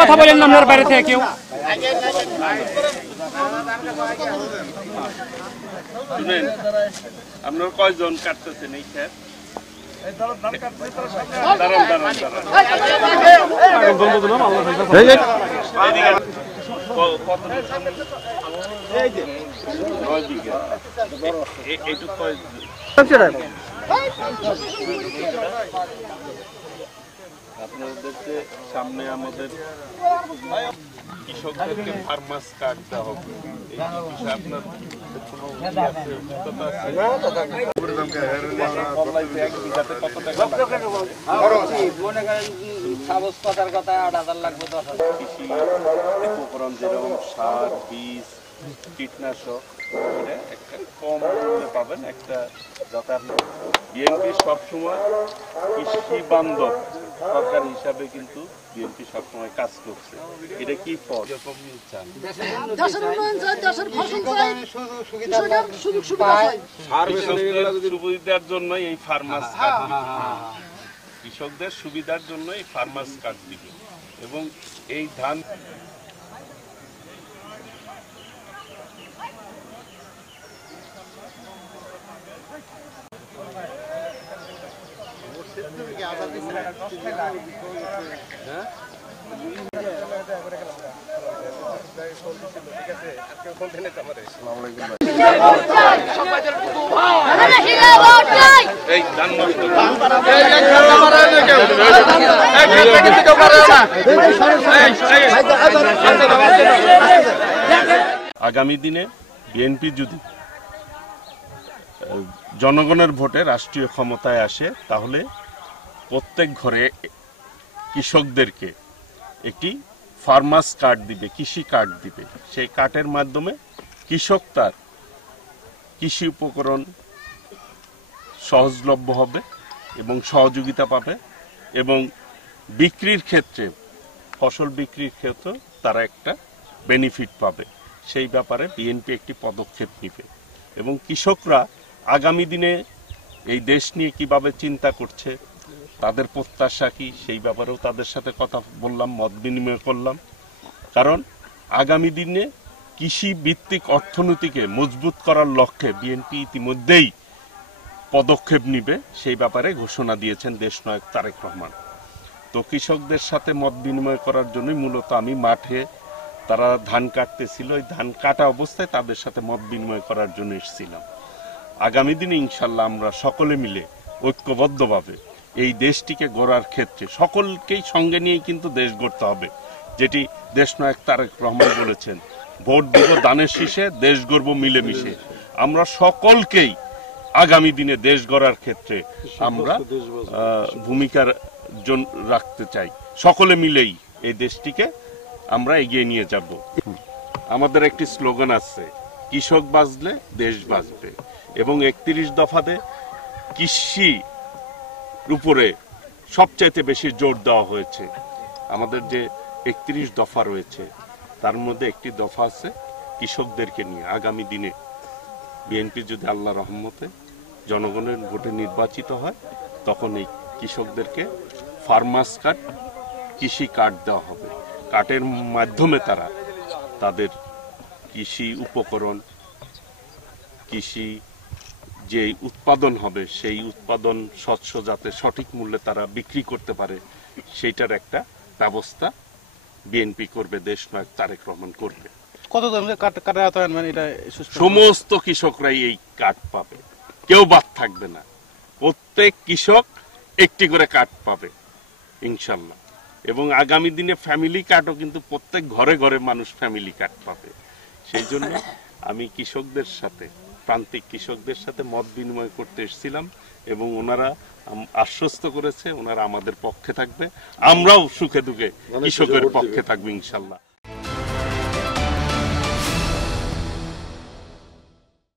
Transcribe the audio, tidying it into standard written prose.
কথা বলেন না আপনার বাইরে থেকে কেউ। আপনার কয়জন কাটতেছেন এই ক্ষেত? আপনাদেরকে সামনে আমাদের কৃষকদেরকে ফার্মার্স কার্ড দেওয়া হবে। এই বিষয়ে আপনার উপকরণ যেরকম সার, বীজ, কীটনাশক একটা কম মূল্যে পাবেন, একটা যাতে আপনার বিএনপি সবসময় কৃষি বান্ধব সরকার হিসাবে কিন্তু বিএনপি সবসময় কাজ করছে। এটা কি ফল সুবিধার জন্য এই ফার্মার্স কার্ড, কৃষকদের সুবিধার জন্য এই ফার্মার্স কার্ড দিবে। এবং এই ধান আগামী দিনে বিএনপি যদি জনগণের ভোটে রাষ্ট্রীয় ক্ষমতায় আসে তাহলে প্রত্যেক ঘরে কৃষকদেরকে একটি ফার্মার্স কার্ড দিবে, কৃষি কার্ড দিবে। সেই কার্ডের মাধ্যমে কৃষক তার কৃষি উপকরণ সহজলভ্য হবে এবং সহযোগিতা পাবে, এবং বিক্রির ক্ষেত্রে ফসল বিক্রির ক্ষেত্রে তারা একটা বেনিফিট পাবে। সেই ব্যাপারে বিএনপি একটি পদক্ষেপ নেবে এবং কৃষকরা আগামী দিনে এই দেশ নিয়ে কিভাবে চিন্তা করছে, তাদের প্রত্যাশা কি, সেই ব্যাপারেও তাদের সাথে কথা বললাম, মত বিনিময় করলাম। কারণ আগামী দিনে কৃষি ভিত্তিক অর্থনীতিকে মজবুত করার লক্ষ্যে বিএনপি ইতিমধ্যেই পদক্ষেপ নিবে, সেই ব্যাপারে ঘোষণা দিয়েছেন দেশনায়ক তারেক রহমান। তো কৃষকদের সাথে মত বিনিময় করার জন্যই মূলত আমি মাঠে, তারা ধান কাটতেছিল, ওই ধান কাটা অবস্থায় তাদের সাথে মত বিনিময় করার জন্য এসেছিলাম। আগামী দিনে ইনশাল্লাহ আমরা সকলে মিলে ঐক্যবদ্ধভাবে এই দেশটিকে গড়ার ক্ষেত্রে সকলকেই সঙ্গে নিয়েই কিন্তু দেশ গড়তে হবে, যেটি দেশনায়ক তারেক রহমান বলেছেন, ভোট দিব দানের শীষে, দেশ গড়ব মিলেমিশে। আমরা সকলকেই আগামী দিনে দেশ গড়ার ক্ষেত্রে আমরা ভূমিকা রাখতে চাই। সকলে মিলেই এই দেশটিকে আমরা এগিয়ে নিয়ে যাব। আমাদের একটি স্লোগান আছে, কৃষক বাঁচলে দেশ বাঁচবে, এবং 31 দফাতে কৃষির উপরে সবচাইতে বেশি জোর দেওয়া হয়েছে। আমাদের যে 31 দফা রয়েছে তার মধ্যে একটি দফা আছে কৃষকদেরকে নিয়ে। আগামী দিনে বিএনপি যদি আল্লাহ রহমতে জনগণের ভোটে নির্বাচিত হয় তখন এই কৃষকদেরকে ফার্মার্স কার্ড, কৃষি কার্ড দেওয়া হবে। কার্ডের মাধ্যমে তারা তাদের কৃষি উপকরণ, কৃষি যে উৎপাদন হবে সেই উৎপাদন স্বচ্ছ যাতে সঠিক মূল্যে তারা বিক্রি করতে পারে, সেইটার একটা ব্যবস্থা বিএনপি করবে, দেশনায়ক তারেক রহমান করবে। সমস্ত কৃষকরাই এই কার্ড পাবে, কেউ বাদ থাকবে না। প্রত্যেক কৃষক একটি করে কার্ড পাবে ইনশাল্লাহ। এবং আগামী দিনে ফ্যামিলি কার্ডও কিন্তু প্রত্যেক ঘরে ঘরে মানুষ ফ্যামিলি কার্ড পাবে। সেই জন্য আমি কৃষকদের সাথে, প্রান্তিক কৃষকদের সাথে মত বিনিময় করতে এসেছিলাম এবং ওনারা আশ্বস্ত করেছে ওনারা আমাদের পক্ষে থাকবে, আমরাও সুখে দুঃখে কৃষকের পক্ষে থাকবো ইনশাল্লাহ।